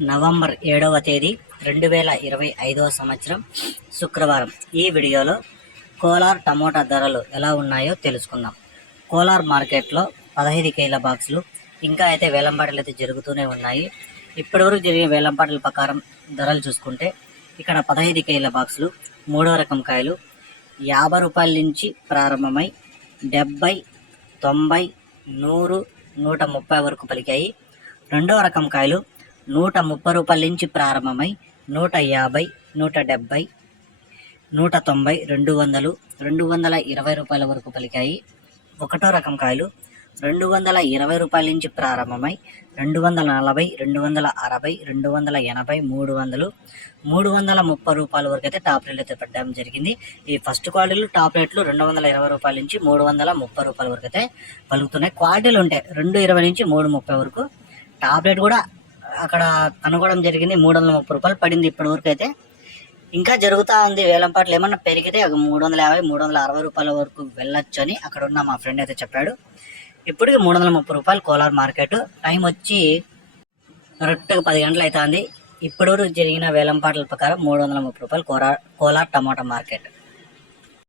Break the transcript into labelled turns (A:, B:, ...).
A: November ఏడవ తేదీ రెండు వేల ఇరవై ఐదవ సంవత్సరం శుక్రవారం. ఈ వీడియోలో కోలార్ టమోటా ధరలు ఎలా ఉన్నాయో తెలుసుకుందాం. కోలార్ మార్కెట్లో పదహైదు కేల బాక్సులు ఇంకా అయితే వేలంపాటలు అయితే జరుగుతూనే ఉన్నాయి. ఇప్పటివరకు జరిగే వేలంపాటల ప్రకారం ధరలు చూసుకుంటే ఇక్కడ పదహైదు కేల బాక్సులు మూడో రకం కాయలు యాభై రూపాయల నుంచి ప్రారంభమై డెబ్బై తొంభై నూరు నూట ముప్పై వరకు పలికాయి. రెండవ రకం కాయలు నూట ముప్పై రూపాయల నుంచి ప్రారంభమై నూట యాభై నూట డెబ్భై నూట తొంభై రెండు వందలు రెండు వందల ఇరవై రూపాయల వరకు పలికాయి. ఒకటో రకం కాయలు రెండు వందల ఇరవై రూపాయల నుంచి ప్రారంభమై రెండు వందల నలభై రెండు వందల అరవై రెండు వందల ఎనభై మూడు వందలు మూడు వందల ముప్పై రూపాయల వరకు అయితే టాప్ రేట్లు అయితే పెట్టడం జరిగింది. ఈ ఫస్ట్ క్వాలిటీలు టాప్ రేట్లు రెండు వందల ఇరవై రూపాయల నుంచి మూడు వందల ముప్పై రూపాయల వరకు అయితే పలుకుతున్నాయి. క్వాలిటీలు ఉంటాయి రెండు ఇరవై నుంచి మూడు ముప్పై వరకు. టాప్ రేట్ కూడా అక్కడ కనుగొనడం జరిగింది. మూడు వందల ముప్పై రూపాయలు పడింది ఇప్పటి వరకు అయితే ఇంకా జరుగుతూ ఉంది. వేలంపాట్లు ఏమన్నా పెరిగితే ఒక మూడు వందల యాభై మూడు వందల అరవై రూపాయల వరకు వెళ్ళొచ్చు అని అక్కడ ఉన్న మా ఫ్రెండ్ అయితే చెప్పాడు. ఇప్పటికి మూడు వందల ముప్పై రూపాయలు కోలార్ మార్కెట్. టైం వచ్చి కరెక్ట్గా పది గంటలు అవుతుంది. ఇప్పటి వరకు జరిగిన వేలంపాట్ల ప్రకారం మూడు వందల ముప్పై రూపాయలు కోలార్ కోలార్ టమాటా మార్కెట్.